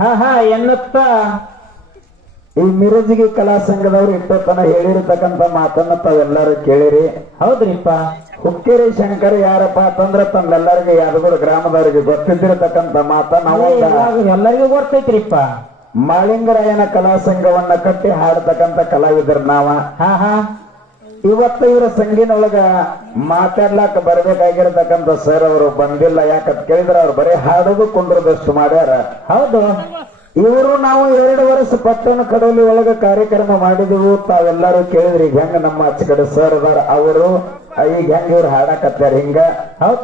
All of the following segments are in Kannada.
ಹಾ ಹಾ ಎನ್ನುತ್ತ ಈ ಮಿರಜಿಗಿ ಕಲಾ ಸಂಘದವ್ರು ಇಟ್ಟತನ ಹೇಳಿರ್ತಕ್ಕಂಥ ಮಾತನ್ನ ತಾವೆಲ್ಲರೂ ಕೇಳಿರಿ. ಹೌದ್ರಿಪ್ಪ. ಹುಕ್ಕೇರಿ ಶಂಕರ್ ಯಾರಪ್ಪ ಅಂತಂದ್ರ ತಮ್ಮೆಲ್ಲರಿಗೆ ಯಾದಗಿರಿ ಗ್ರಾಮದವರಿಗೆ ಗೊತ್ತಿದ್ದಿರತಕ್ಕಂಥ ಮಾತ ನಾವು ಎಲ್ಲರಿಗೂ ಗೊತ್ತೈತ್ರಿಪ್ಪ. ಮಾಳಿಂಗರಾಯನ ಕಲಾ ಸಂಘವನ್ನ ಕಟ್ಟಿ ಹಾಡತಕ್ಕಂಥ ಕಲಾವಿದರು ನಾವ. ಹಾ ಹಾ ಇವತ್ತು ಇವರ ಸಂಗೀನೊಳಗ ಮಾತಾಡ್ಲಾಕ ಬರ್ಬೇಕಾಗಿರತಕ್ಕಂಥ ಸರ್ ಅವರು ಬಂದಿಲ್ಲ. ಯಾಕಂತ ಕೇಳಿದ್ರೆ ಅವ್ರು ಬರೀ ಹಾಡೋದು ಕುಂಡ್ರದಷ್ಟು ಮಾಡ್ಯಾರ. ಹೌದು. ಇವರು ನಾವು 2 ವರ್ಷ ಪಟ್ಟಣ ಕಡೋಲಿ ಒಳಗ ಕಾರ್ಯಕ್ರಮ ಮಾಡಿದೆವು. ತಾವೆಲ್ಲರೂ ಕೇಳಿದ್ರಿ ಈಗ ಹೆಂಗ ನಮ್ಮ ಆಚೆ ಕಡೆ ಸರ್ ಅದಾರ ಅವರು ಈಗ ಹೆಂಗ ಇವ್ರು ಹಾಡಕತ್ತಾರ ಹಿಂಗ. ಹೌದ್.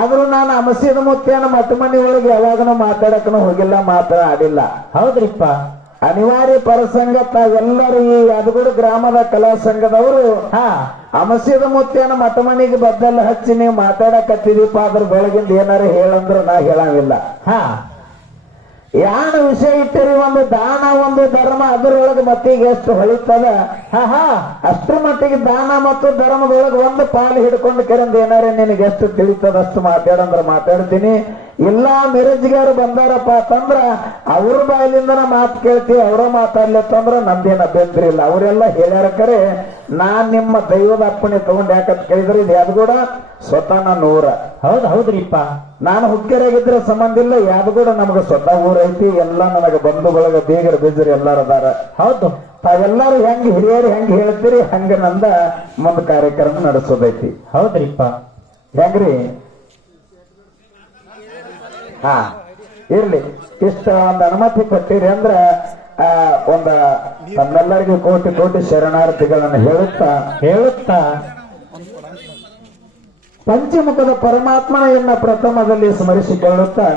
ಆದ್ರೂ ನಾನು ಅಮಸೀದ ಮುತ್ತೇನ ಮಠ ಮನಿ ಒಳಗೆ ಯಾವಾಗನೂ ಮಾತಾಡಕನು ಹೋಗಿಲ್ಲ, ಮಾತಾಡಿಲ್ಲ. ಹೌದ್ರಿಪ್ಪ. ಅನಿವಾರ್ಯ ಪ್ರಸಂಗ ತಾವೆಲ್ಲರೂ ಈ ಯಾದಗಿರಿ ಗ್ರಾಮದ ಕಲಾ ಸಂಘದವರು ಅಮಸೀದ ಮುತ್ತೇನ ಮಠ ಮನಿಗೆ ಬದ್ದಲ್ಲ ಹಚ್ಚಿ ನೀವು ಮಾತಾಡಕತ್ತಿದೀಪ, ಅದ್ರ ಬೆಳಗಿಂದ ಏನಾರ ಹೇಳಂದ್ರ ನಾ ಹೇಳಂಗಿಲ್ಲ. ಯಾನ ವಿಷಯ ಇಟ್ಟರಿ, ಒಂದು ದಾನ ಒಂದು ಧರ್ಮ ಅದರೊಳಗೆ ಮತ್ತಿಗೆ ಎಷ್ಟು ಹೊಳಿತದ ಅಷ್ಟ್ರ ಮಟ್ಟಿಗೆ ದಾನ ಮತ್ತು ಧರ್ಮದೊಳಗೆ ಒಂದು ಪಾಲು ಹಿಡ್ಕೊಂಡು ಕೆರಂದ ಏನಾರ ನಿನಗೆ ಎಷ್ಟು ತಿಳಿತದ ಅಷ್ಟು ಮಾತಾಡಂದ್ರ ಮಾತಾಡ್ತೀನಿ. ಇಲ್ಲ ಮಿರಜ್ಗಾರು ಬಂದಾರಪ್ಪ ಅಂತಂದ್ರ ಅವ್ರ ಬಾಯಿಲಿಂದನ ಮಾತು ಕೇಳ್ತೀವಿ, ಅವರ ಮಾತಾಡ್ಲತ್ತಂದ್ರ ನಮ್ದೇನ್ ಅಭ್ಯಂತರ ಇಲ್ಲ. ಅವರೆಲ್ಲ ಹೇಳ್ಯಾರ ಕರೆ ನಾನ್ ನಿಮ್ಮ ದೈವದ ಅಪ್ಪಣೆ ತಗೊಂಡ್ ಯಾಕಂತ ಕೇಳಿದ್ರೆ ಇದು ಯಾದಗೂಡ ಸ್ವತಃ ನಾನು ಊರ. ಹೌದ್ರಿಪ್ಪ. ನಾನು ಹುಕ್ಕೇರಾಗಿದ್ರೆ ಸಂಬಂಧ ಇಲ್ಲ, ಯಾದಗೂಡ ನಮ್ಗೆ ಸ್ವತಃ ಊರ ಐತಿ. ಎಲ್ಲ ನನಗೆ ಬಂಧು ಬಳಗ ಬೀಗರ ಬೀಜರು ಎಲ್ಲಾರ ಅದಾರ. ಹೌದು. ತಾವೆಲ್ಲರೂ ಹೆಂಗ್ ಹಿರಿಯರು ಹೆಂಗ್ ಹೇಳ್ತೀರಿ ಹಂಗ ನಂದ ಮುಂದ್ ಕಾರ್ಯಕ್ರಮ ನಡೆಸೋದೈತಿ. ಹೌದ್ರಿಪ್ಪ. ಹೆಂಗ್ರಿ? ಹಾ ಇರ್ಲಿ, ಇಷ್ಟ ಒಂದ್ ಅನುಮತಿ ಕೊಟ್ಟಿರಿ ಅಂದ್ರ ಒಂದ ತಮ್ಮೆಲ್ಲರಿಗೂ ಕೋಟಿ ಕೋಟಿ ಶರಣಾರ್ಥಿಗಳನ್ನ ಹೇಳುತ್ತಾ ಪಂಚಮುಖದ ಪರಮಾತ್ಮನ ಪ್ರಥಮದಲ್ಲಿ ಸ್ಮರಿಸಿಕೊಳ್ಳುತ್ತಾ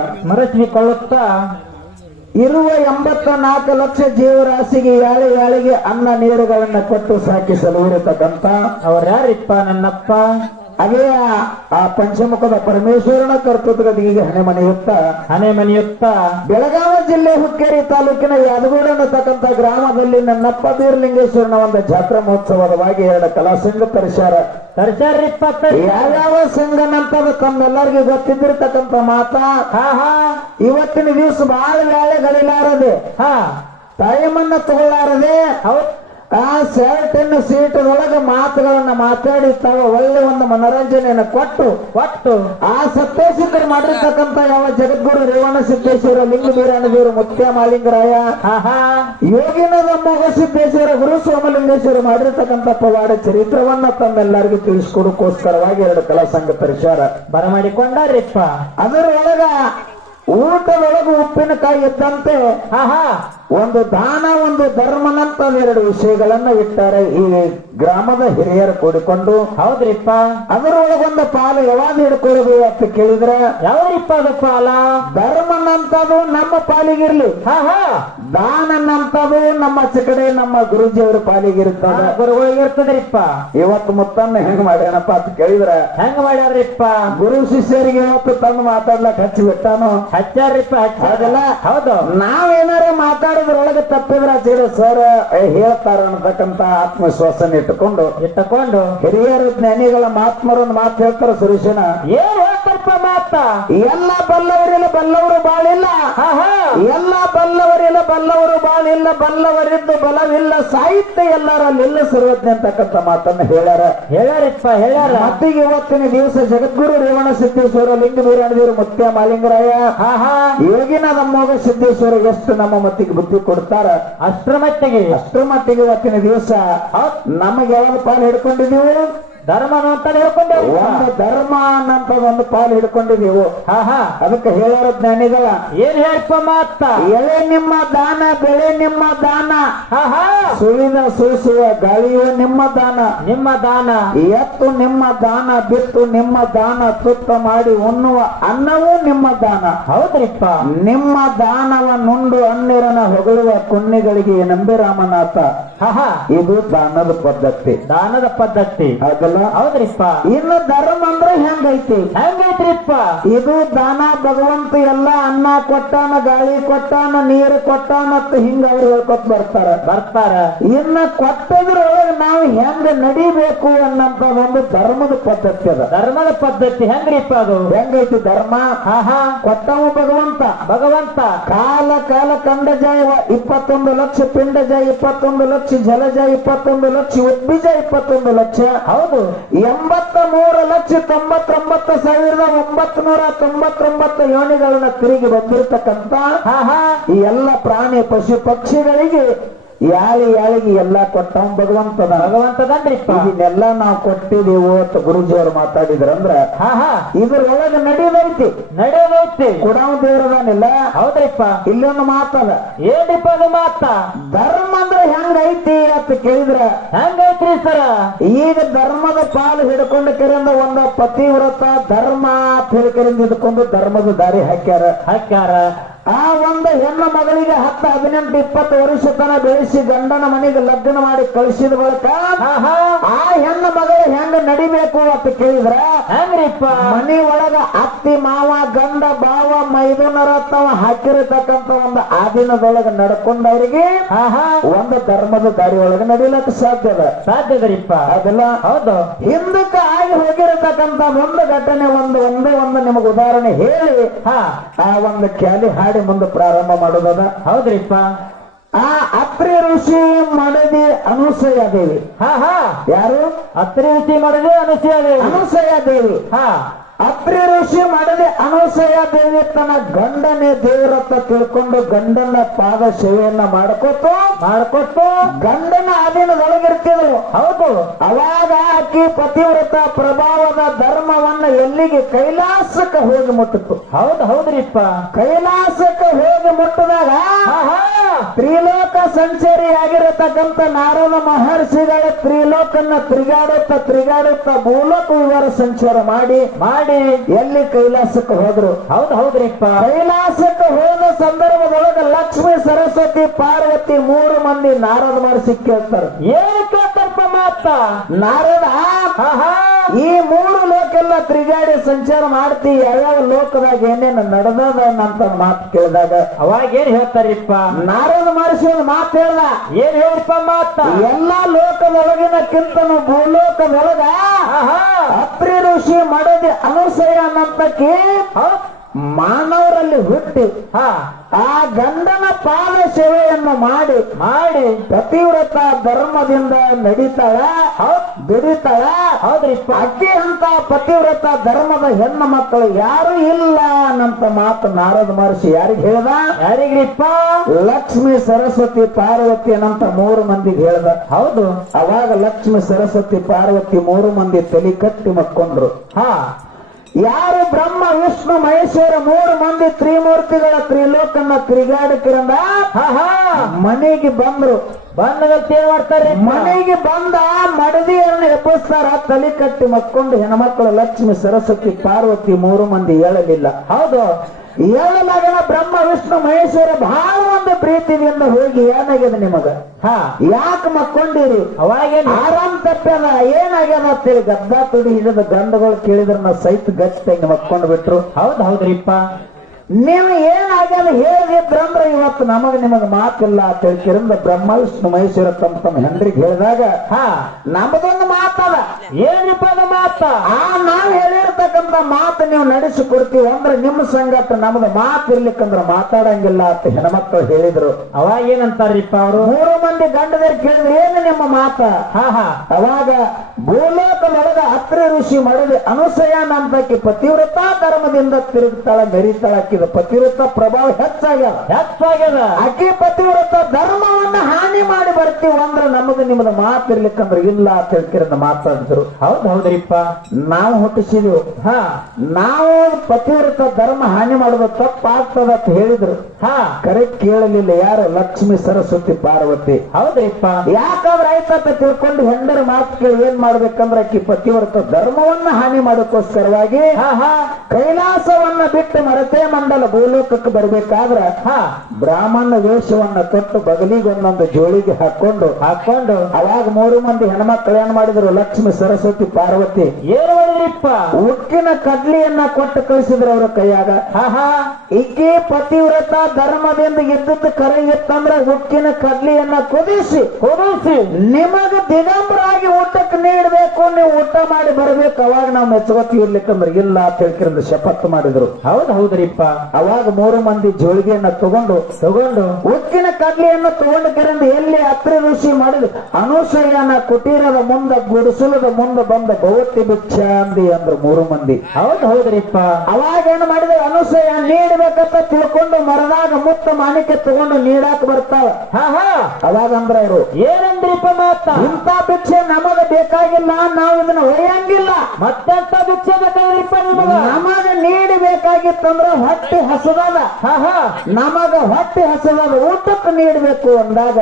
ಇರುವ 84 ಲಕ್ಷ ಜೀವರಾಶಿಗೆ ಯಾಳಿಗೆ ಅನ್ನ ನೀರುಗಳನ್ನ ಕೊಟ್ಟು ಸಾಕಿಸಲು ಇರತಕ್ಕಂತ ಅವ್ರ ಯಾರಿಪ್ಪ? ನನ್ನಪ್ಪ. ಅದೇ ಆ ಪಂಚಮುಖದ ಪರಮೇಶ್ವರನ ಕರ್ತೃತ್ವಗಳಿಗೆ ಹಣೆ ಮನೆಯುತ್ತ ಬೆಳಗಾವಿ ಜಿಲ್ಲೆ ಹುಕ್ಕೇರಿ ತಾಲೂಕಿನ ಯಾದಗಿರಿ ಅನ್ನತಕ್ಕಂಥ ಗ್ರಾಮದಲ್ಲಿ ನನ್ನಪ್ಪ ಬೀರಲಿಂಗೇಶ್ವರನ ಒಂದು ಜಾತ್ರಾ ಮಹೋತ್ಸವದವಾಗಿ 2 ಕಲಾ ಸಂಘ ತರಿಸ್ಯಾರ. ಯಾವ ಸಂಘನಂತದ ತಮ್ಮೆಲ್ಲರಿಗೂ ಗೊತ್ತಿದ್ದಿರ್ತಕ್ಕಂಥ ಮಾತಾ. ಇವತ್ತಿನ ದಿವಸ ಬಹಳ ವೇಳೆಗಳಿಲಾರದೆ ಟೈಮನ್ನ ತಗೊಳ್ಳಾರದೆ ಆ ಶರ್ಟಿನ ಸೀಟದೊಳಗೆ ಮಾತುಗಳನ್ನ ಮಾತಾಡಿ ತಾವ ಒಳ್ಳೆ ಒಂದು ಮನೋರಂಜನೆಯನ್ನು ಕೊಟ್ಟು ಆ ಸತ್ಯಸಿದ್ಧರು ಮಾಡಿರ್ತಕ್ಕಂಥ ಯಾವ ಜಗದ್ಗುರು ರೇವಣ ಸಿದ್ದೇಶ್ವರ ಲಿಂಗ ಬೀರಾಣದೇವರು ಮುತ್ಯ ಮಾಲಿಂಗರಾಯ ಯೋಗಿನದ ಮೊಗ ಸಿದ್ದೇಶ್ವರ ಗುರು ಸೋಮಲಿಂಗೇಶ್ವರ ಮಾಡಿರ್ತಕ್ಕಂಥ ಪವಾಡ ಚರಿತ್ರವನ್ನ ತಮ್ಮೆಲ್ಲರಿಗೂ ತಿಳಿಸ್ಕೊಡಕ್ಕೋಸ್ಕರವಾಗಿ 2 ಕಲಾ ಸಂಘ ಪರಿಚಾರ ಬರಮಾಡಿಕೊಂಡಾರಿಪ್ಪ. ಅದರೊಳಗ ಊಟದೊಳಗೆ ಉಪ್ಪಿನಕಾಯಿ ಇದ್ದಂತೆ ಒಂದು ದಾನ ಒಂದು ಧರ್ಮನಂತ 2 ವಿಷಯಗಳನ್ನ ಇಟ್ಟಾರೆ ಈ ಗ್ರಾಮದ ಹಿರಿಯರು ಕೂಡಿಕೊಂಡು. ಹೌದ್ರಿಪ್ಪ. ಅದರೊಳಗೊಂದು ಪಾಲು ಯಾವಾಗ ಹಿಡ್ಕೊಳ್ಳೋದು ಅಂತ ಕೇಳಿದ್ರೆ ಯಾವ್ರಿಪ್ಪ ಅದು ಪಾಲ? ಧರ್ಮನಂತದು ನಮ್ಮ ಪಾಲಿಗಿರ್ಲಿ, ದಾನನಂತದು ನಮ್ಮ ಕಡೆ ನಮ್ಮ ಗುರುಜಿಯವರ ಪಾಲಿಗಿರ್ತದ, ಗುರುಗಳಿಗಿರ್ತದ್ರಿಪ್ಪ. ಇವತ್ತು ಮುತ್ತನ್ನ ಹೆಂಗ್ ಮಾಡ್ಯಾನಪ್ಪ ಅಂತ ಕೇಳಿದ್ರ ಹೆಂಗ್ ಮಾಡ್ಯಾರಿಪ್ಪ? ಗುರು ಶಿಷ್ಯರಿಗೆ ಇವತ್ತು ತಂದು ಮಾತಾಡ್ಲಕ್ ಹಚ್ಚಿಬಿಟ್ಟಾನು. ಹಚ್ಚಾರಿಪ್ಪ. ಹಚ್ಚಲ್ಲ. ಹೌದು. ನಾವೇನಾರ ಮಾತಾಡೋದ್ರೊಳಗೆ ತಪ್ಪಿದ್ರ ಸರ್ ಹೇಳ್ತಾರ ಅನ್ನತಕ್ಕಂತ ಆತ್ಮವಿಶ್ವಾಸನ ಇಟ್ಟುಕೊಂಡು ಹಿರಿಯರು ಜ್ಞಾನಿಗಳ ಮಾತ್ಮರೊಂದು ಮಾತು ಹೇಳ್ತಾರ. ಸುರೇಶನ ಏನ್ ಹೇಳ್ತಾರಪ್ಪ ಮಾತ? ಎಲ್ಲ ಬಲ್ಲವರಿಲ್ಲ ಬಲ್ಲವರು ಬಾಳಿಲ್ಲ, ಎಲ್ಲ ಬಲ್ಲವರಿಲ್ಲ ಬಲ್ಲವರು ಬಾಳಿಲ್ಲ, ಬಲ್ಲವರಿದ್ದು ಬಲವಿಲ್ಲ, ಸಾಹಿತ್ಯ ಎಲ್ಲರಲ್ಲಿಲ್ಲ ಸರ್ವಜ್ಞ ಅಂತಕ್ಕಂಥ ಮಾತನ್ನ ಹೇಳ್ಯಾರಿಪ್ಪ. ಮತ್ತಿಗೆ ಇವತ್ತಿನ ದಿವಸ ಜಗದ್ಗುರು ರೇವಣ ಸಿದ್ದೇಶ್ವರ ಲಿಂಗ ಬೀರಾಣದೇವರು ಮುತ್ಯ ಮಾಲಿಂಗರಾಯ ಯೋಗಿನಾದ ಮೊಗ ಸಿದ್ದೇಶ್ವರ ಎಷ್ಟು ನಮ್ಮ ಮತ್ತಿಗೆ ಬುದ್ಧಿ ಕೊಡ್ತಾರ ಅಷ್ಟ್ರ ಮಟ್ಟಿಗೆ ಇವತ್ತಿನ ದಿವಸ ನಮಗೆ ಯಾವಾಗ ಪಾಲು ಹಿಡ್ಕೊಂಡಿದೀವಿ? ಧರ್ಮ ಅಂತ ಹೇಳ್ಕೊಂಡೇವು. ಒಂದು ಧರ್ಮ ಅನ್ನಂತ ಒಂದು ಪಾಲು ಹಿಡ್ಕೊಂಡಿದೀವು. ಅದಕ್ಕೆ ಹೇಳೋರ ಜ್ಞಾನಿಗಳ ಏನ್ ಹೇಳ್ಪ ಮಾತ? ಎಳೆ ನಿಮ್ಮ ದಾನ, ಬೆಳೆ ನಿಮ್ಮ ದಾನ, ಸುಳಿನ ಸೂಸುವ ಗಾಳಿಯು ನಿಮ್ಮ ದಾನ, ಎತ್ತು ನಿಮ್ಮ ದಾನ, ಬಿತ್ತು ನಿಮ್ಮ ದಾನ, ತುತ್ತ ಮಾಡಿ ಉಣ್ಣುವ ಅನ್ನವೂ ನಿಮ್ಮ ದಾನ. ಹೌದ್ರಿಪ್ಪ. ನಿಮ್ಮ ದಾನವ ನುಂಡು ಅಣ್ಣಿರನ ಹೊಗಳುವ ಪುಣ್ಯಗಳಿಗೆ ನಂಬಿ ರಾಮನಾಥ. ಇದು ದಾನದ ಪದ್ಧತಿ. ಅದೆಲ್ಲ ಹೌದಲ್ಲ? ಹೌದ್ರಿಪ್ಪ. ಇನ್ನು ಧರ್ಮ ಅಂದ್ರೆ ಹೆಂಗೈತಿ? ಹೆಂಗೈತ್ರಿಪ್ಪ? ಇದು ದಾನ ಭಗವಂತ ಎಲ್ಲ ಅನ್ನ ಕೊಟ್ಟಾನ, ಗಾಳಿ ಕೊಟ್ಟಾನ, ನೀರು ಕೊಟ್ಟಾನ ಅಂತ ಹಿಂಗ ಅವ್ರು ಹೇಳ್ಕೊತ ಬರ್ತಾರ. ಇನ್ನ ಕೊಟ್ಟದ್ರೊಳಗೆ ನಾವು ಹೆಂಗ ನಡಿಬೇಕು ಅನ್ನಂತ ಒಂದು ಧರ್ಮದ ಪದ್ಧತಿ ಅದ. ಧರ್ಮದ ಪದ್ಧತಿ ಹೆಂಗ್ರಿಪ್ಪ ಅದು? ಹೆಂಗೈತಿ ಧರ್ಮ? ಕೊಟ್ಟವ ಭಗವಂತ. ಕಾಲ ಕಾಲ ಕಂಡ ಜಯ 21 ಲಕ್ಷ, ಪಿಂಡ ಜಯ 21 ಲಕ್ಷ, ಜಲಜ 21 ಲಕ್ಷ, ಉದ್ಭಿಜ 21 ಲಕ್ಷ. ಹೌದು. 83,999,999 ಯೋನಿಗಳನ್ನ ತಿರುಗಿ ಬಂದಿರತಕ್ಕಂತ ಈ ಎಲ್ಲ ಪ್ರಾಣಿ ಪಶು ಪಕ್ಷಿಗಳಿಗೆ ಯಾಳಿಗೆ ಎಲ್ಲಾ ಕೊಟ್ಟವ್ ಭಗವಂತದನ್ರಿಪ್ಪ. ಇದನ್ನೆಲ್ಲ ನಾವು ಕೊಟ್ಟಿದೀವು ಅಂತ ಗುರುಜಿಯವರು ಮಾತಾಡಿದ್ರಂದ್ರ ಇದ್ರೊಳಗೆ ನಡೆಯೋದೈತಿ ಕೊಡವ ದೇವರದಾನಿಲ್ಲ. ಹೌದ್ರಿಪ್ಪ. ಇಲ್ಲೊಂದು ಮಾತದ. ಏನ್ರಿಪ್ಪ ಅದು ಮಾತ? ಧರ್ಮ ಅಂದ್ರೆ ಹೆಂಗೈತಿ ಅಂತ ಕೇಳಿದ್ರ ಹೆಂಗೈತ್ರಿ ಸರ? ಈಗ ಧರ್ಮದ ಪಾಲು ಹಿಡ್ಕೊಂಡು ಕೆರೆಯಿಂದ ಒಂದು ಪತಿವ್ರತ ಧರ್ಮ ಅಂತ ಹಿಡ್ಕರಿಂದ ಹಿಡ್ಕೊಂಡು ಧರ್ಮದ ದಾರಿ ಹಾಕ್ಯಾರ. ಆ ಒಂದು ಹೆಣ್ಣು ಮಗಳಿಗೆ 10, 18, 20 ವರ್ಷ ತನ ಬೆಳೆಸಿ ಗಂಡನ ಮನೆಗೆ ಲಗ್ನ ಮಾಡಿ ಕಳಿಸಿದ ಬಳಿಕ ಆ ಹೆಣ್ಣು ಮಗಳು ಹೆಂಗ ನಡಿಬೇಕು ಅಂತ ಕೇಳಿದ್ರ ಹೆಂಗ್ರಿಪ್ಪ? ಮನಿ ಒಳಗ ಅತ್ತಿ ಮಾವ ಗಂಡ ಬಾವ ಮೈದುನರ ತವ ಹಾಕಿರತಕ್ಕಂತ ಒಂದು ಆದಿನದೊಳಗ ನಡ್ಕೊಂಡವ್ರಿಗೆ ಒಂದು ಧರ್ಮದ ದಾರಿ ಒಳಗೆ ನಡಿಲಕ್ಕ ಸಾಧ್ಯದರಿಪ್ಪ. ಅದೆಲ್ಲ ಹೌದು. ಹಿಂದಕ್ಕೆ ಆಗಿ ಹೋಗಿರತಕ್ಕಂತ ಒಂದು ಘಟನೆ ಒಂದೇ ಒಂದು ನಿಮಗೆ ಉದಾಹರಣೆ ಹೇಳಿ ಆ ಒಂದು ಕ್ಯಾಲಿ ಹಾಡಿ ಮುಂದೆ ಪ್ರಾರಂಭ ಮಾಡೋದದ. ಹೌದ್ರಿಪ್ಪ. ಆ ಅತ್ರಿ ಋಷಿ ಮಡದಿ ಅನುಸೂಯ ದೇವಿ. ಯಾರು? ಅತ್ರಿ ಋಷಿ ಮಡದಿ ಅನುಸೂಯ ದೇವಿ. ಅತ್ರಿ ಋಷಿ ಮಡದಿ ಅನುಸೂಯ ದೇವಿ ತನ್ನ ಗಂಡನೇ ದೇವರತ್ತ ತಿಳ್ಕೊಂಡು ಗಂಡನ ಪಾದ ಸೇವೆಯನ್ನ ಮಾಡ್ಕೊಟ್ಟು ಗಂಡನ ಅಧೀನದೊಳಗಿರ್ತಿದ್ರು. ಹೌದು. ಅವಾಗ ಆಕಿ ಪತಿವ್ರತ ಪ್ರಭಾವದ ಧರ್ಮವನ್ನ ಎಲ್ಲಿಗೆ ಕೈಲಾಸಕ್ಕೆ ಹೋಗಿ ಮುಟ್ಟಿತ್ತು. ಹೌದ್ರಿಪ್ಪ. ಕೈಲಾಸಕ್ಕೆ ಹೋಗಿ ಮುಟ್ಟಿದಾಗ ತ್ರಿಲೋಕ ಸಂಚಾರಿ ಆಗಿರತಕ್ಕಂತ ನಾರದ ಮಹರ್ಷಿಗಳ ತ್ರಿಲೋಕನ್ನ ತಿರುಗಾಡುತ್ತಾ ಭೂಲೋಕ ವಿವರ ಸಂಚಾರ ಮಾಡಿ ಎಲ್ಲಿ ಕೈಲಾಸಕ್ಕೆ ಹೋದ್ರು. ಹೌದ್ರಿಪ್ಪ. ಕೈಲಾಸಕ್ಕೆ ಹೋದ ಸಂದರ್ಭದೊಳಗೆ ಲಕ್ಷ್ಮೀ, ಸರಸ್ವತಿ, ಪಾರ್ವತಿ 3 ಮಂದಿ ನಾರದ ಮಹರ್ಷಿ ಕೇಳ್ತಾರೆ. ಏನು ಕೇಳ್ತಾರಪ್ಪ ಮಾತ? ನಾರದ ಈ 3 ಲೋಕೆಲ್ಲ ತಿರುಗಾಡಿ ಸಂಚಾರ ಮಾಡ್ತಿ, ಯಾವ್ಯಾವ ಲೋಕದಾಗ ಏನೇನು ನಡೆದದ ಅಂತ ಮಾತು ಕೇಳಿದಾಗ ಅವಾಗ ಏನ್ ಹೇಳ್ತಾರಿಪ್ಪ? ನಾರದ ಮಹರ್ಷಿ ಒಂದು ಮಾತು ಹೇಳ್ದ. ಏನ್ ಹೇಳಿಪ್ಪ ಮಾತ? ಎಲ್ಲಾ ಲೋಕದೊಳಗಿನಕ್ಕಿಂತನೂ ಭೂಲೋಕದೊಳಗ ಅತ್ರಿ ಋಷಿ ಮಡದಿ ಅನುಸೂಯ ಅನ್ನಂತಕ್ಕೆ ಮಾನವರಲ್ಲಿ ಹುಟ್ಟಿ ಆ ಗಂಡನ ಪಾದ ಸೇವೆಯನ್ನು ಮಾಡಿ ಪತಿವ್ರತ ಧರ್ಮದಿಂದ ನಡೀತಾಳ, ದುಡಿತಾಳ. ಹೌದ್ರಿಪ್ಪ. ಅಕ್ಕಿ ಅಂತ ಪತಿವ್ರತ ಧರ್ಮದ ಹೆಣ್ಣು ಮಕ್ಕಳು ಯಾರು ಇಲ್ಲ ಅನ್ನಂತ ಮಾತು ನಾರದ ಮಹರ್ಷಿ ಯಾರಿಗೆ ಹೇಳ್ದ? ಯಾರಿಗ್ರಿಪ್ಪ? ಲಕ್ಷ್ಮಿ, ಸರಸ್ವತಿ, ಪಾರ್ವತಿ ಅನ್ನಂತ 3 ಮಂದಿಗೆ ಹೇಳ್ದ. ಹೌದು. ಅವಾಗ ಲಕ್ಷ್ಮಿ, ಸರಸ್ವತಿ, ಪಾರ್ವತಿ 3 ಮಂದಿ ತಲೆ ಕಟ್ಟಿ ಮಕ್ಕೊಂಡ್ರು. ಯಾರು? ಬ್ರಹ್ಮ, ವಿಷ್ಣು, ಮಹೇಶ್ವರ 3 ಮಂದಿ ತ್ರಿಮೂರ್ತಿಗಳ ತ್ರಿಲೋಕನ್ನ ತಿರುಗಾಡಕಿರಂದ ಮನೆಗೆ ಬಂದ್ರು. ಮಾಡ್ತಾರೆ. ಮನೆಗೆ ಬಂದ ಮಡದಿಯರನ್ನ ಎಬ್ಬಿಸ್ತಾರ. ತಲೆ ಕಟ್ಟಿ ಮಕ್ಕೊಂಡು ಹೆಣ್ಮಕ್ಳು ಲಕ್ಷ್ಮಿ, ಸರಸ್ವತಿ, ಪಾರ್ವತಿ 3 ಮಂದಿ ಹೇಳಲಿಲ್ಲ. ಹೌದು. ಹೇಳಲಾಗನ ಬ್ರಹ್ಮ, ವಿಷ್ಣು, ಮಹೇಶ್ವರ ಬಹಳ ಒಂದು ಪ್ರೀತಿಯಿಂದ ಹೋಗಿ ಏನಾಗ್ಯದ ನಿಮಗ? ಯಾಕೆ ಮಕ್ಕೊಂಡಿರಿ? ಅವಾಗೇನು ಆರಾಮ್ ತಪ್ಪದ ಏನಾಗ್ಯದ ಅಂತೇಳಿ ಗದ್ದಾ ತುಡಿ ಹಿಡಿದ ಗಂಡುಗಳು ಕೇಳಿದ್ರ ನಾ ಸಹಿತ ಗಚ್ಚ ಮಕ್ಕೊಂಡು ಬಿಟ್ರು. ಹೌದ್ರಿಪ್ಪ. ನೀವು ಏನಾಗ್ಯದ ಹೇಳಿದ್ರಂದ್ರ ಇವತ್ತು ನಿಮಗ ಮಾತಿಲ್ಲ ಅಂತ ಹೇಳ್ಕಿರಿಂದ ಬ್ರಹ್ಮ, ವಿಷ್ಣು, ಮಹೇಶ್ವರ ತಮ್ಮ ಹೆಂಡ್ರಿಗೆ ಹೇಳಿದಾಗ ನಮ್ಮದೊಂದು ಮಾತದ. ಏನಿಪ್ಪ ಅದು ಮಾತ? ನಾವ್ ಹೇಳಿರ್ತಕ್ಕಂಥ ಮಾತು ನೀವು ನಡೆಸಿಕೊಡ್ತೀವಿ ಅಂದ್ರೆ ನಿಮ್ಮ ಸಂಗಟ ನಮ್ದು ಮಾತು ಇರ್ಲಿಕ್ಕಂದ್ರ ಮಾತಾಡಂಗಿಲ್ಲ ಅಂತ ಹೆಣ್ಮಕ್ಳು ಹೇಳಿದ್ರು. ಅವಾಗ ಏನಂತಾರಿಪ್ಪ ಅವರು? 3 ಮಂದಿ ಗಂಡದರು ಕೇಳಿದ್ರು ಏನು ನಿಮ್ಮ ಮಾತ? ಅವಾಗ ಭೂಲೋಕದೊಳಗ ಅತ್ರಿ ಋಷಿ ಮಡದಿ ಅನುಸೂಯ ಅಂತಕ್ಕೆ ಪತಿವ್ರತ ಧರ್ಮದಿಂದ ತಿರುಗ್ತಾಳ, ಮೆರಿತಾಳಕ್ಕೆ ಪತಿವ್ರತ ಪ್ರಭಾವ ಹೆಚ್ಚಾಗ್ಯದ. ಆಕೆ ಪತಿವ್ರತ ಧರ್ಮವನ್ನ ಹಾನಿ ಮಾಡಿ ಬರ್ತೀವಿ ಅಂದ್ರೆ ನಿಮ್ಮದು ಮಾತಿರ್ಲಿಕ್ಕಂದ್ರೆ ಇಲ್ಲ ಅಂತ ಹೇಳ್ಕಿರಂದ ಮಾತಾಡಿದ್ರು. ಹೌದ್ರಿಪ್ಪ. ನಾವು ಹುಟ್ಟಿಸಿದ್ವು. ನಾವು ಪತಿವ್ರತ ಧರ್ಮ ಹಾನಿ ಮಾಡೋದು ತಪ್ಪಾಗ್ತದ ಅಂತ ಹೇಳಿದ್ರು. ಕರೆ ಕೇಳಲಿಲ್ಲ ಯಾರು? ಲಕ್ಷ್ಮಿ, ಸರಸ್ವತಿ, ಪಾರ್ವತಿ. ಹೌದ್ರಿಪ್ಪ. ಯಾಕಾದ್ರೆ ಆಯ್ತಂತ ತಿಳ್ಕೊಂಡು ಹೆಂಡರ ಮಾತು ಕೇಳಿ ಏನ್ ಮಾಡ್ಬೇಕಂದ್ರೆ ಆಕಿ ಪತಿವ್ರತ ಧರ್ಮವನ್ನ ಹಾನಿ ಮಾಡೋಕ್ಕೋಸ್ಕರವಾಗಿ ಕೈಲಾಸವನ್ನ ಬಿಟ್ಟು ಮರತೆ ಮಂಡಲ ಭೂಲೋಕಕ್ಕೆ ಬರ್ಬೇಕಾದ್ರ ಬ್ರಾಹ್ಮಣ ವೇಷವನ್ನ ತೊಟ್ಟು ಬಗಲಿಗೆ ಒಂದೊಂದು ಜೋಳಿಗೆ ಹಾಕೊಂಡು ಅವಾಗ 3 ಮಂದಿ ಹೆಣ್ಮಕ್ಳು ಏನ್ ಮಾಡಿದ್ರು, ಲಕ್ಷ್ಮಿ, ಸರಸ್ವತಿ, ಪಾರ್ವತಿ ಏನ್ ಮಾಡಿದ್ರಿಪ್ಪ? ಉಕ್ಕಿನ ಕಡ್ಲಿಯನ್ನ ಕೊಟ್ಟು ಕಳಿಸಿದ್ರು ಅವ್ರ ಕೈಯಾಗ. ಈಕೆ ಪತಿವ್ರತ ಧರ್ಮದಿಂದ ಇದ್ದದ್ದು ಕರೆ ಇತ್ತಂದ್ರ ಉಕ್ಕಿನ ಕಡ್ಲಿಯನ್ನ ಕುದಿಸಿ ನಿಮಗ ದಿಗಂಬರಾಗಿ ಊಟಕ್ಕೆ ನೀಡಬೇಕು, ನೀವು ಊಟ ಮಾಡಿ ಬರ್ಬೇಕು, ಅವಾಗ ನಾವು ಮೆಚ್ಚುವತಿ ಇರ್ಲಿಕ್ಕಂದ್ರೆ ಇಲ್ಲ ಅಂತ ಹೇಳ್ಕಿರಂದ್ರೆ ಶಪಥ ಮಾಡಿದ್ರು. ಹೌದ್ರಿಪ್ಪ. ಅವಾಗ 3 ಮಂದಿ ಜೋಳಿಗೆಯನ್ನ ತಗೊಂಡು ಉಕ್ಕಿನ ಕಡ್ಲಿಯನ್ನು ತಗೊಂಡು ಕರೆಂದು ಎಲ್ಲಿ ಅತ್ರಿ ಋಷಿ ಮಾಡಿದ್ರು ಅನುಸೂಯನ ಕುಟೀರದ ಮುಂದ ಗುಡಿಸಲದ ಮುಂದೆ ಬಂದ ಭವತಿ ಭಿಕ್ಷಾ ಅಂದಿ ಅಂದ್ರು 3 ಮಂದಿ. ಹೌದ್ರಿಪ್ಪ. ಅವಾಗ ಏನ್ ಮಾಡಿದ್ರು, ಅನುಸೂಯ ನೀಡಬೇಕಂತ ತಿಳ್ಕೊಂಡು ಮರದಾಗ ಮುತ್ತ ಮಾಣಿಕೆ ತಗೊಂಡು ನೀಡಾಕ ಬರ್ತಾವ. ಅವಾಗ ಅಂದ್ರ ಅವರು ಏನಂದ್ರಿಪ್ಪ ಮಾತ? ಇಂಥ ಭಿಕ್ಷೆ ನಮಗ ಬೇಕಾಗಿಲ್ಲ, ನಾವು ಇದನ್ನ ಒಯ್ಯಂಗಿಲ್ಲ. ಮತ್ತೆಂತ ಭಿಕ್ಷೆ ಬೇಕಾಗಿಲ್ಲಪ್ಪ ನಿಮಗ? ನಮಗ ನೀಡಬೇಕಾಗಿತ್ತಂದ್ರ ಹೊಟ್ಟೆ ಹಸದಾದ, ನಮಗ ಹೊಟ್ಟೆ ಹಸದಾದ, ಊಟಕ್ಕೆ ನೀಡಬೇಕು ಅಂದಾಗ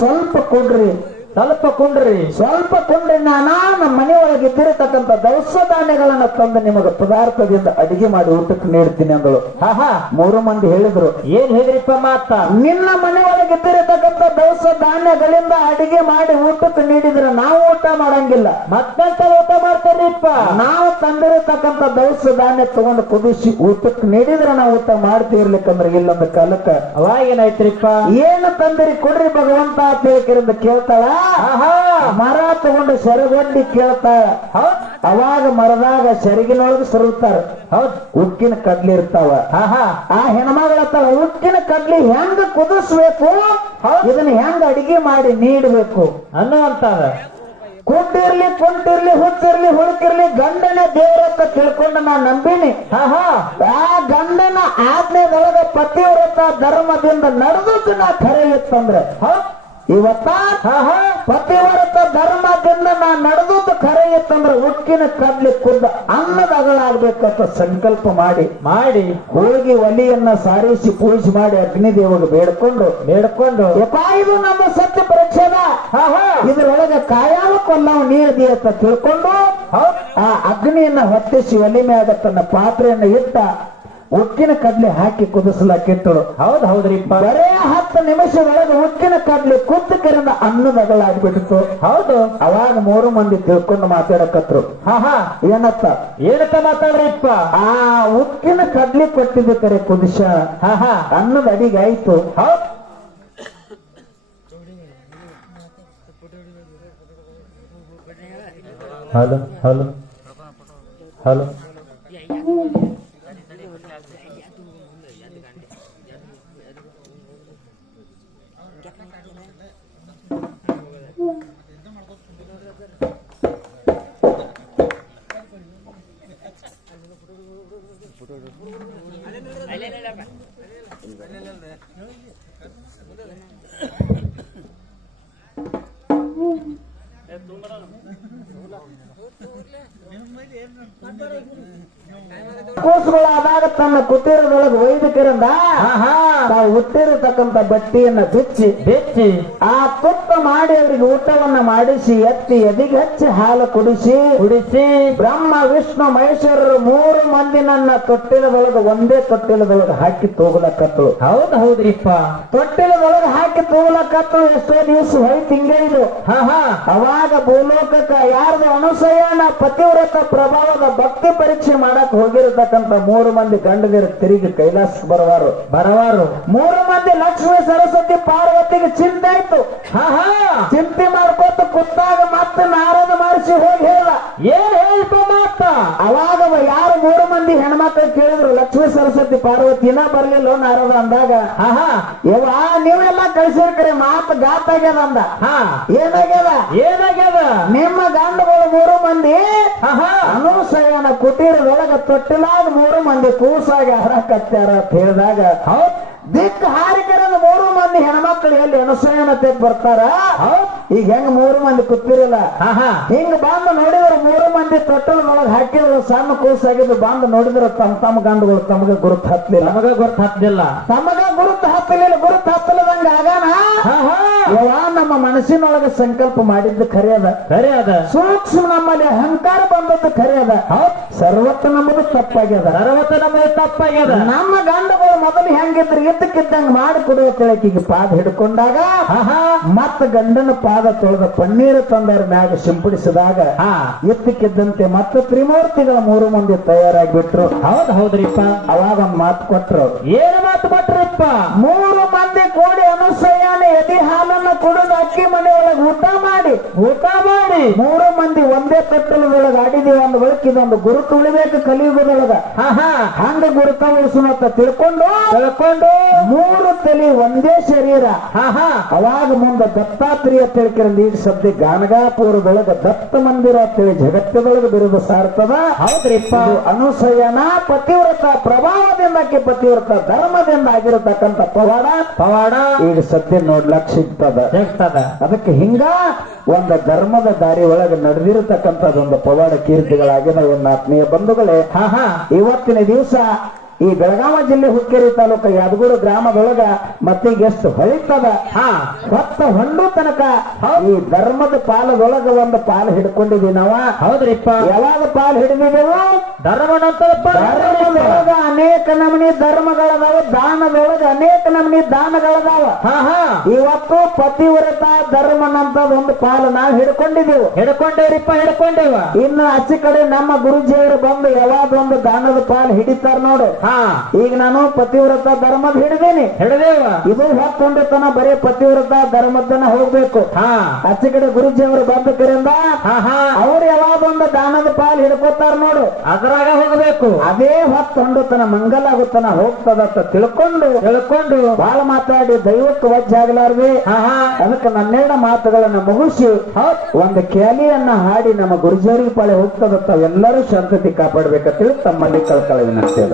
ಸ್ವಲ್ಪ ಕೊಡ್ರಿ, ಸ್ವಲ್ಪ ಕೊಂಡ್ರಿ, ನಮ್ಮ ಮನೆ ಒಳಗೆ ಇದ್ದಿರತಕ್ಕಂಥ ದವಸ ಧಾನ್ಯಗಳನ್ನ ತಂದು ನಿಮಗೆ ಪದಾರ್ಥದಿಂದ ಅಡಿಗೆ ಮಾಡಿ ಊಟಕ್ಕೆ ನೀಡ್ತೀನಿ ಅಂದಳು. 3 ಮಂದಿ ಹೇಳಿದ್ರು, ಏನ್ ಹೇಳಿದ್ರಿಪ್ಪ ಮಾತ? ನಿನ್ನ ಮನೆ ಒಳಗೆ ಇದ್ದಿರತಕ್ಕಂಥ ದವಸ ಧಾನ್ಯಗಳಿಂದ ಅಡಿಗೆ ಮಾಡಿ ಊಟಕ್ಕೆ ನೀಡಿದ್ರೆ ನಾವು ಊಟ ಮಾಡಂಗಿಲ್ಲ. ಮತ್ತೆಂತ ಊಟ ಮಾಡ್ತಾರ್ರಿಪ್ಪ? ನಾವು ತಂದಿರತಕ್ಕಂಥ ದವಸ ಧಾನ್ಯ ತಗೊಂಡು ಕುದಿಸಿ ಊಟಕ್ಕೆ ನೀಡಿದ್ರೆ ನಾವು ಊಟ ಮಾಡ್ತಿರ್ಲಿಕ್ಕಂದ್ರೆ ಇಲ್ಲಂದ ಕಾಲಕ್ಕ ಅವಾಗ ಏನಾಯ್ತ್ರಿಪ್ಪ? ಏನು ತಂದಿರಿ ಕೊಡ್ರಿ ಭಗವಂತ ಅಂತ ಹೇಳ್ಕಿರಂದ ಕೇಳ್ತಾಳ. ಮರ ತಗೊಂಡು ಸೆರಗೊಡ್ಡಿ ಕೇಳ್ತಾಳ. ಅವಾಗ ಮರದಾಗ ಸೆರಗಿನೊಳಗೆ ಸರುತ್ತಾರ. ಉಕ್ಕಿನ ಕಡ್ಲಿ ಇರ್ತಾವ. ಆ ಹೆಣ್ಮಗಳತ್ತಾಳ, ಉಕ್ಕಿನ ಕಡ್ಲಿ ಹೆಂಗ ಕುದಿಸ್ಬೇಕು, ಇದನ್ನ ಹೆಂಗ ಅಡಿಗೆ ಮಾಡಿ ನೀಡಬೇಕು ಅನ್ನುವಂತಾರ. ಕುಂಟಿರ್ಲಿ ಕುಂಟಿರ್ಲಿ ಹುಚ್ಚಿರ್ಲಿ ಹುಡುಕಿರ್ಲಿ ಗಂಡನ ದೇವರತ್ತ ತಿಳ್ಕೊಂಡು ನಾ ನಂಬಿನಿ. ಆ ಗಂಡನ ಆಜ್ಞೆದೊಳಗ ಪತಿವ್ರತ ಧರ್ಮದಿಂದ ನಡೆದದ್ದು ನಾ ಖರೆ ಇತ್ತಂದ್ರೆ ಇವತ್ತ ಪತಿವ್ರತ ಧರ್ಮದಿಂದ ನಾ ನಡೆದದ್ದು ಖರೆ ಇತ್ತಂದ್ರೆ ಉಕ್ಕಿನ ಕಡ್ಲಿ ಕುದ್ದ ಅನ್ನದ ಅಗಳಾಗ್ಬೇಕಂತ ಸಂಕಲ್ಪ ಮಾಡಿ ಹೋಗಿ ಒಲಿಯನ್ನ ಸಾರಿಸಿ ಪೂಜೆ ಮಾಡಿ ಅಗ್ನಿದೇವಗೆ ಬೇಡ್ಕೊಂಡು ಇದು ನಮ್ಮ ಸತ್ಯ ಪರೀಕ್ಷೆದ, ಇದ್ರೊಳಗೆ ಕಾಯಾವಕ್ಕೊಂದು ನೀರ್ದಿ ಅಂತ ತಿಳ್ಕೊಂಡು ಆ ಅಗ್ನಿಯನ್ನ ಹೊತ್ತಿಸಿ ಒಲಿ ಮ್ಯಾಗ ತನ್ನ ಪಾತ್ರೆಯನ್ನ ಇಟ್ಟ ಉಕ್ಕಿನ ಕಡ್ಲಿ ಹಾಕಿ ಕುದಿಸ್ಲಾಕಿಟ್ಟಳು. ಹೌದ್ರಿಪ್ಪ. ಬರೇ 10 ನಿಮಿಷದೊಳಗೆ ಉಕ್ಕಿನ ಕಡ್ಲಿ ಕುತ್ತಕರಿಂದ ಅನ್ನದಗಳಾಗ್ಬಿಟ್ಟಿತ್ತು. ಅವಾಗ 3 ಮಂದಿ ತಿಳ್ಕೊಂಡು ಮಾತಾಡಕತ್ರು. ಏನತ್ತ ಮಾತಾಡ್ರಿಪ್ಪ? ಆ ಉಕ್ಕಿನ ಕಡ್ಲಿ ಕೊಟ್ಟಿದ್ದು ಕರೆ ಕುದಿಸ ಅನ್ನದ ಅಡಿಗೆ ಆಯ್ತು. ಹಲೋ ಕೂಸುಗಳಾದಾಗ ತನ್ನ ಕುಟೀರದೊಳಗೆ ವೈದಿಕರಿಂದ ಹುಟ್ಟಿರತಕ್ಕಂತ ಬಟ್ಟೆಯನ್ನ ಬಿಚ್ಚಿ ಆ ತುಪ್ಪ ಮಾಡಿ ಅವರಿಗೆ ಊಟವನ್ನ ಮಾಡಿಸಿ ಎತ್ತಿ ಎದಿಗೆ ಹಚ್ಚಿ ಹಾಲು ಕುಡಿಸಿ ಬ್ರಹ್ಮ ವಿಷ್ಣು ಮಹೇಶ್ವರರು 3 ಮಂದಿ ನನ್ನ ತೊಟ್ಟಿಲದೊಳಗೆ ಒಂದೇ ತೊಟ್ಟಿಲದೊಳಗೆ ಹಾಕಿ ತೂಗಲಕತ್ತಳು. ಹೌದ್ರಿಪ್ಪ. ತೊಟ್ಟಿಲದೊಳಗೆ ಹಾಕಿ ತೂಗಲಕತ್ತಳು. ಎಷ್ಟೋ ದಿವಸ ಹೋಯ್ತು ಹಿಂಗೆ ಇದು. ಅವಾಗ ಭೂಲೋಕಕ್ಕ ಯಾರ್ದು ಅನುಸೂಯನ ಪತಿವ್ರತ ಪ್ರಭಾವದ ಭಕ್ತಿ ಪರೀಕ್ಷೆ ಮಾಡಕ್ ಹೋಗಿರತಕ್ಕಂತ 3 ಮಂದಿ ಗಂಡದಿರು ತಿರುಗಿ ಕೈಲಾಸ ಬರವಾರು. 3 ಮಂದಿ ಲಕ್ಷ್ಮೀ ಸರಸ್ವತಿ ಪಾರ್ವತಿಗೆ ಚಿಂತೆ ಆಯ್ತು. ಚಿಂತೆ ಮಾಡ್ಕೊತ ಕೂತಾಗ ಮತ್ತೆ ನಾರದ ಮಾಡಿಸಿ ಹೋಗಿ ಹೇಳ ಏನ್ ಹೇಳ್ತ ಮಾತ? ಅವಾಗ ಯಾರು 3 ಮಂದಿ ಹೆಣ್ಮಕ್ಳು ಕೇಳಿದ್ರು, ಲಕ್ಷ್ಮೀ ಸರಸ್ವತಿ ಪಾರ್ವತಿನ ಬರ್ಲಿಲ್ಲ ನಾರದ ಅಂದಾಗ ನೀವೆಲ್ಲ ಕಳಿಸಿರ್ಕರೆ ಮಾತು ಗಾತಾಗ್ಯದ ಅಂದ. ಏನಾಗ್ಯದ? ನಿಮ್ಮ ಗಂಡುಗಳು 3 ಮಂದಿ ಅನುಸೂಯನ ಕುಟೀರದೊಳಗ ತೊಟ್ಟಿಲಾಗ 3 ಮಂದಿ ಕೂಸಾಗಿ ಹರಕತ್ಯಾರ ಅಂತ ಹೇಳಿದಾಗ ದಿಕ್ಕ ಹಾರಿಕರದ 3 ಮಂದಿ ಹೆಣ್ಮಕ್ಳು ಎಲ್ಲಿ ಅನುಸೂಯನ ತೆಗ್ ಬರ್ತಾರ. ಈಗ ಹೆಂಗ್ 3 ಮಂದಿ ಕೂತಿರಲ್ಲ, ಹಿಂಗ ಬಂದು ನೋಡಿದ್ರು 3 ಮಂದಿ ತೊಟ್ಟಲದೊಳಗೆ ಹಾಕಿದ್ರು ಸಣ್ಣ ಕೂಸಾಗಿದ್ದು ಬಂದು ನೋಡಿದ್ರು ತಮ್ಮ ಗಂಡುಗಳು ತಮಗ ಗುರುತು ಹತ್ತಲಿಲ್ಲ. ತಮಗ ಗುರುತು ಹತ್ತಲಿಲ್ಲ ಗುರುತು ಹತ್ತಲಿಲ್ಲದಂಗ ಆಗಾನ ನಮ್ಮ ಮನಸ್ಸಿನೊಳಗೆ ಸಂಕಲ್ಪ ಮಾಡಿದ್ದು ಖರೆ ಅದ. ಸರಿ ಅದ. ಸೂಕ್ಷ್ಮ ನಮ್ಮಲ್ಲಿ ಅಹಂಕಾರ ಬಂದದ್ದು ಖರೆ ಅದ. ಸರ್ವತ್ತ ನಮ್ಮದು ತಪ್ಪಾಗ್ಯದ. ಸರ್ವತ ನಮಗೆ ತಪ್ಪಾಗ್ಯದ. ನಮ್ಮ ಗಂಡಗಳು ಮೊದಲು ಹೆಂಗಿದ್ರು ಇದ್ದಕ್ಕಿದ್ದಂಗ ಮಾಡಿ ಕೊಡುವ ತಿಳಕಿಗೆ ಪಾದ ಹಿಡ್ಕೊಂಡಾಗ ಮತ್ತ ಗಂಡನ ಪಾದ ತೊಳೆದ ಪನ್ನೀರು ತಂದರ ಮ್ಯಾಗ ಸಿಂಪಡಿಸಿದಾಗ ಇದ್ದಕ್ಕಿದ್ದಂತೆ ಮತ್ತೆ ತ್ರಿಮೂರ್ತಿಗಳ 3 ಮಂದಿ ತಯಾರಾಗಿಬಿಟ್ರು. ಹೌದ್ರಿಪ್ಪ. ಅವಾಗ ಒಂದ್ ಮಾತು ಕೊಟ್ರು. ಏನು ಮಾತು ಕೊಟ್ರಪ್ಪ? 3 ಮಂದಿ ಕೂಡಿ ಅನುಸಯ್ಯನ ಎದಿ ಹಾಲನ್ನ ಕುಡಿದು ಅಕ್ಕಿ ಮನೆಯೊಳಗೆ ಊಟ ಮಾಡಿ 3 ಮಂದಿ ಒಂದೇ ತೊಟ್ಟಲದೊಳಗೆ ಆಡಿದೀವಿ ಅಂದ ಬಳಿಕ ಇದೊಂದು ಗುರುತು ಉಳಿಬೇಕು ಕಲಿಯುಗದೊಳಗ. ಹಂಗ ಗುರುತ ಉಳಿಸುವಂತ ತಿಳ್ಕೊಂಡು 3 ತಲೆ ಒಂದೇ ಶರೀರ. ಅವಾಗ ಮುಂದೆ ದತ್ತಾತ್ರೇಯ ತಿಳ್ಕಿರಂದ ಈಗ ಸದ್ಯ ಗಾನಗಾಪುರದೊಳಗ ದತ್ತ ಮಂದಿರ ಅಂತೇಳಿ ಜಗತ್ತದೊಳಗೆ ಬಿರುದು ಸಾರ್ತದ. ಹೌದ್ರಿಪ್ಪ. ಅನುಸಯನ ಪತಿವ್ರತ ಪ್ರಭಾವದಿಂದ ಪತಿವ್ರತ ಧರ್ಮದಿಂದ ಆಗಿರತಕ್ಕಂಥ ಪವಾಡ ಈಗ ಸದ್ಯ ನೋಡ್ಲಕ್ ಸಿಗ್ತದ. ಅದಕ್ಕೆ ಹಿಂಗ ಒಂದು ಧರ್ಮದ ದಾರಿ ಒಳಗೆ ನಡೆದಿರತಕ್ಕಂಥದ್ದೊಂದು ಪವಾಡ ಕೀರ್ತಿಗಳಾಗಿನ ಒಂದು ಆತ್ಮೀಯ ಬಂಧುಗಳೇ, ಇವತ್ತಿನ ದಿವಸ ಈ ಬೆಳಗಾವಿ ಜಿಲ್ಲೆ ಹುಕ್ಕೇರಿ ತಾಲೂಕ ಯಾದಗೂರು ಗ್ರಾಮದೊಳಗ ಮತ್ತೀಗ ಎಷ್ಟು ಹೊಳಿತದ ಹೊತ್ತ ಹೊಂಡು ತನಕ ಈ ಧರ್ಮದ ಪಾಲದೊಳಗ ಒಂದು ಪಾಲು ಹಿಡ್ಕೊಂಡಿದೀವಿ ನಾವು. ಹೌದ್ರಿಪ್ಪ. ಯಾವಾಗ ಪಾಲು ಹಿಡಿದಿದೆವು? ಧರ್ಮದೊಳಗ ಅನೇಕ ನಮೂನಿ ಧರ್ಮಗಳದಾವ, ದಾನದೊಳಗ ಅನೇಕ ನಮೂನಿ ದಾನಗಳದಾವ. ಇವತ್ತು ಪತಿವ್ರತ ಧರ್ಮನಂತದ ಒಂದು ಪಾಲು ನಾವು ಹಿಡ್ಕೊಂಡೇವ. ಇನ್ನು ಆಚೆ ಕಡೆ ನಮ್ಮ ಗುರುಜಿಯವರು ಬಂದು ಯಾವಾದೊಂದು ದಾನದ ಪಾಲು ಹಿಡಿತಾರ ನೋಡು. ಈಗ ನಾನು ಪತಿವ್ರತ ಧರ್ಮದ ಹಿಡಿದೇನಿ. ಇದು ಹೊತ್ತೊಂಡಿತನ ಬರೀ ಪತಿವ್ರತ ಧರ್ಮದನ್ನ ಹೋಗ್ಬೇಕು. ಆಚೆ ಕಡೆ ಗುರುಜಿಯವರು ಬಂದ ಕರಿಂದ ಅವ್ರು ಯಾವಾದೊಂದು ದಾನದ ಪಾಲು ಹಿಡ್ಕೋತಾರ ನೋಡು, ಅದರಾಗ ಹೋಗಬೇಕು. ಅದೇ ಹೊತ್ತೊಂಡುತನ ಮಂಗಲ ಆಗುತ್ತನ ಹೋಗ್ತದತ್ತ ತಿಳ್ಕೊಂಡು ಬಹಳ ಮಾತಾಡಿ ದೈವಕ್ಕೆ ವಜ್ಜಾಗಲಾರ್ದೆ ಅದಕ್ಕೆ ನನ್ನೆರಡ ಮಾತುಗಳನ್ನ ಮುಗಿಸಿ ಒಂದು ಕ್ಯಾಲಿಯನ್ನ ಹಾಡಿ ನಮ್ಮ ಗುರುಜಿಯವರಿಗೆ ಪಾಳೆ ಹೋಗ್ತದತ್ತ ಎಲ್ಲರೂ ಶಾಂತತೆ ಕಾಪಾಡ್ಬೇಕಂತೇಳಿ ತಮ್ಮಲ್ಲಿ ಕಳ್ಕೊಳ್ಳಿ ವಿನಂತಿ.